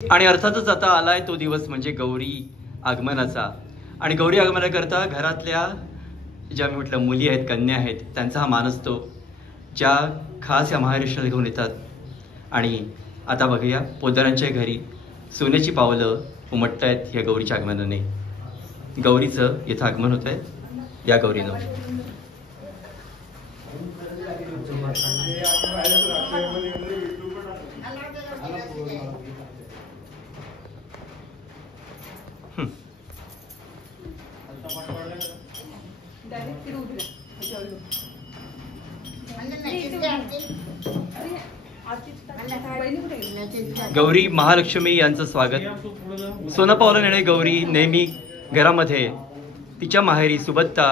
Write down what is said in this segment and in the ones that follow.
आणि अर्थातच आता आलाय तो दिवस म्हणजे गौरी आगमनाचा. आणि गौरी आगमनाकरता घरातल्या ज्या मी म्हटलं मुली आहेत, कन्या आहेत, त्यांचा हा मान असतो, ज्या खास या महाराष्ट्राला घेऊन येतात. आणि आता बघूया पोतदारांच्या घरी सोन्याची पावलं उमटत आहेत या गौरीच्या आगमनाने. गौरीचं इथं आगमन होत आहे या गौरीनं. गौरी महालक्ष्मी यांचं स्वागत. सोनं पावलं नेणे गौरी नेहमी घरामध्ये तिच्या माहेरी सुबत्ता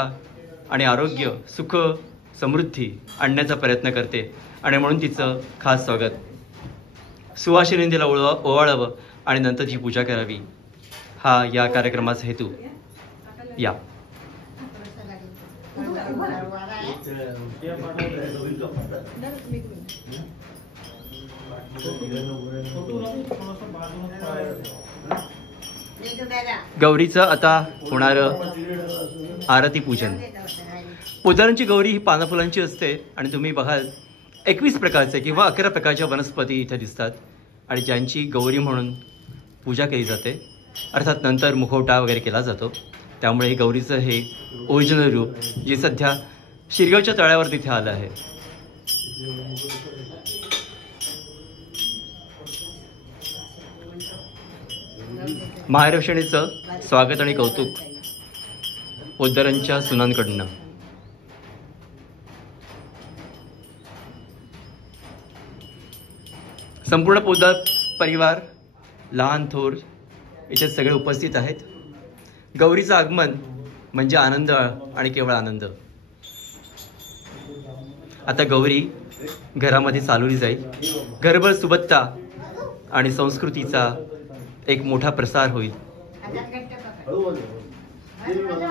आणि आरोग्य, सुख, समृद्धी आणण्याचा प्रयत्न करते आणि म्हणून तिचं खास स्वागत. सुवासिनी तिला ओवाळावं आणि नंतर तिची पूजा करावी, हा या कार्यक्रमाचा हेतू. या गौरीचं आता होणारं आरती पूजन. पोतदारांची गौरी ही पानं फुलांची असते आणि तुम्ही बघाल 21 प्रकारचे किंवा 11 प्रकारच्या वनस्पती इथे दिसतात आणि ज्यांची गौरी म्हणून पूजा केली जाते. अर्थात नंतर मुखवटा वगैरे केला जातो. त्यामुळे गौरीचं हे ओरिजिनल रूप जे सध्या शिरगावच्या तळ्यावर तिथे आलं आहे. महालक्ष्मीचं स्वागत आणि कौतुक पोतदारांच्या सुनांकडनं. संपूर्ण पोतदार परिवार, लहान थोर इथे सगळे उपस्थित आहेत. गौरीचं आगमन म्हणजे आनंद आणि केवळ आनंद. आता गौरी घरामध्ये चालवली जाईल. घरभर सुबत्ता आणि संस्कृतीचा एक मोठा प्रसार होईल.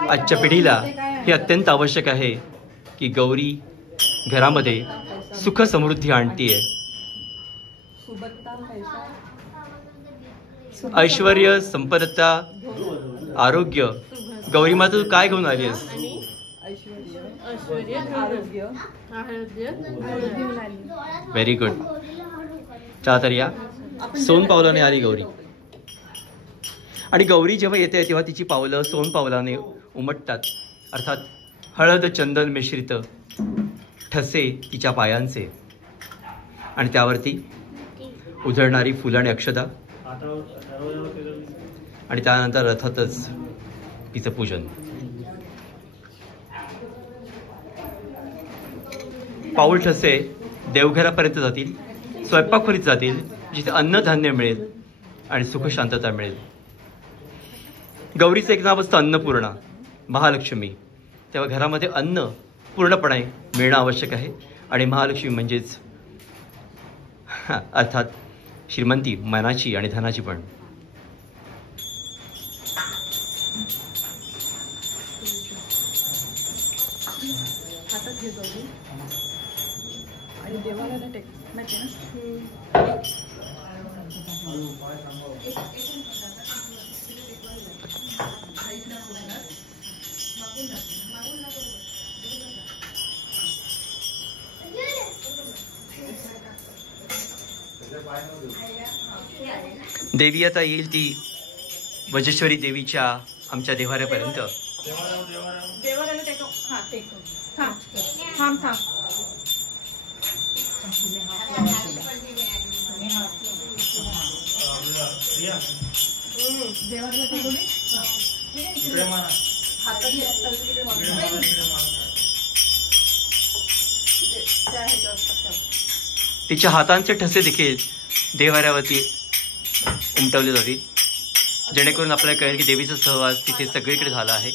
आजच्या पिढीला हे अत्यंत आवश्यक आहे की गौरी घरामध्ये सुख समृद्धी आणतीये. ऐश्वर्य, संपन्नता, आरोग्य. गौरी माता तू काय घेऊन आली आहेस? Very good. चला तर या सोन पावलाने आली गौरी. आणि गौरी जेव्हा येते तेव्हा तिची पावलं सोन पावलाने उमटतात. अर्थात हळद चंदन मिश्रित ठसे तिच्या पायांचे आणि त्यावरती उधळणारी फुलं आणि अक्षता आणि त्यानंतर अर्थातच तिचं पूजन. पाऊल ठसे देवघरापर्यंत जातील, स्वयंपाकखोलीत जातील, जिथे अन्नधान्य मिळेल आणि सुख शांतता मिळेल. गौरीचं एक नाव असतं अन्नपूर्णा, महालक्ष्मी. तेव्हा घरामध्ये अन्न पूर्णपणे मिळणं आवश्यक आहे. आणि महालक्ष्मी म्हणजेच अर्थात श्रीमंती, मनाची आणि धनाची पण. देवी आता येईल ती वजेश्वरी देवीच्या आमच्या देवाऱ्यापर्यंत. तिच्या हातांचे ठसे देखील देवाऱ्यावरती उमटवले जातील, जेणेकरून आपल्याला कळेल की देवीचा सहवास तिथे सगळीकडे झाला आहे.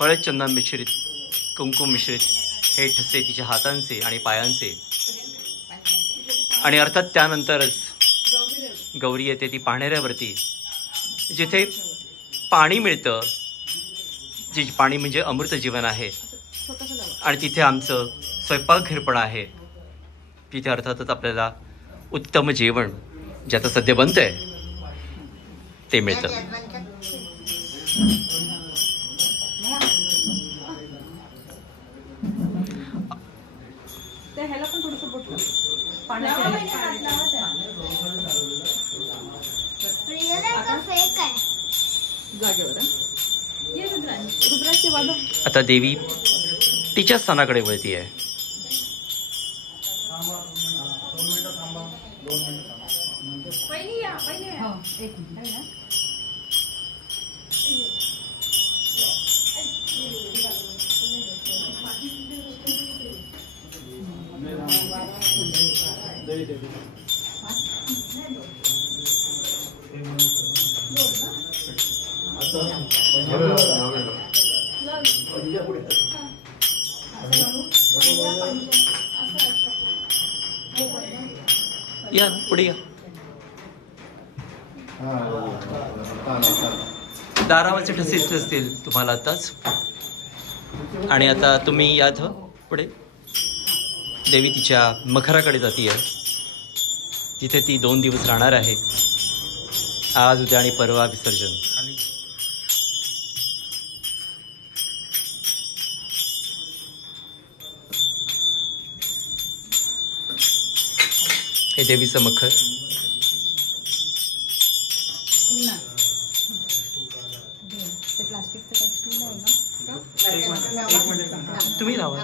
हळद चंदन मिश्रित, कुंकुम मिश्रित हे ठसे तिच्या हातांचे आणि पायांचे. आणि अर्थात त्यानंतरच गौरी येते ती पाण्याऱ्यावरती, जिथे पाणी मिळतं, जे पाणी म्हणजे अमृत जीवन आहे. आणि तिथे आमचं स्वयंपाकघर पण आहे. तिथे अर्थातच आपल्याला उत्तम जेवण जे आता सध्या बनतंय ते मिळतं. ह्याला पण थोडंसं बोट पाण्यात जागेवर रुद्राची वाजव. आता देवी तिच्या स्थानाकडे वळती आहे. या पुढे या. दारावरचे ठसे दिसले असतील तुम्हाला आताच. आणि आता तुम्ही यात पुढे. देवी तिच्या मखराकडे जाती आहे, जिथे ती 2 दिवस राहणार आहे. आज, उद्या आणि परवा विसर्जन. हे देवीचं मखर. तुम्ही लावा.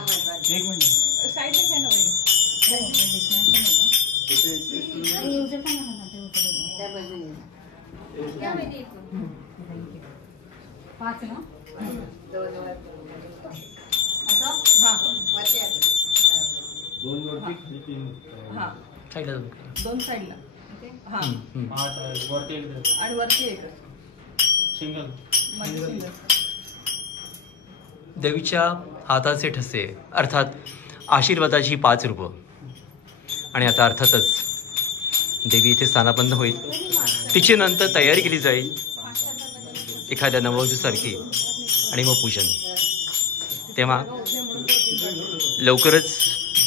दोन साईडला आणि वरती एक सिंगल. देवीच्या हाताचे ठसे अर्थात आशीर्वादाची 5 रूपं. आणि आता अर्थातच देवी इथे स्थानापन्न होईल. तिची नंतर तयारी केली जाईल एखाद्या नववधूसारखी आणि मग पूजन. तेव्हा लवकरच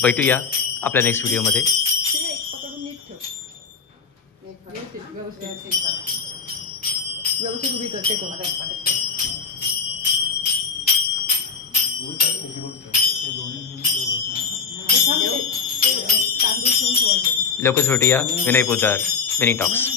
भेटूया आपल्या नेक्स्ट व्हिडिओमध्ये. व्यवस्थित उभी करते लवकरच भेटूया. विनय पोदार, विनी टॉक्स.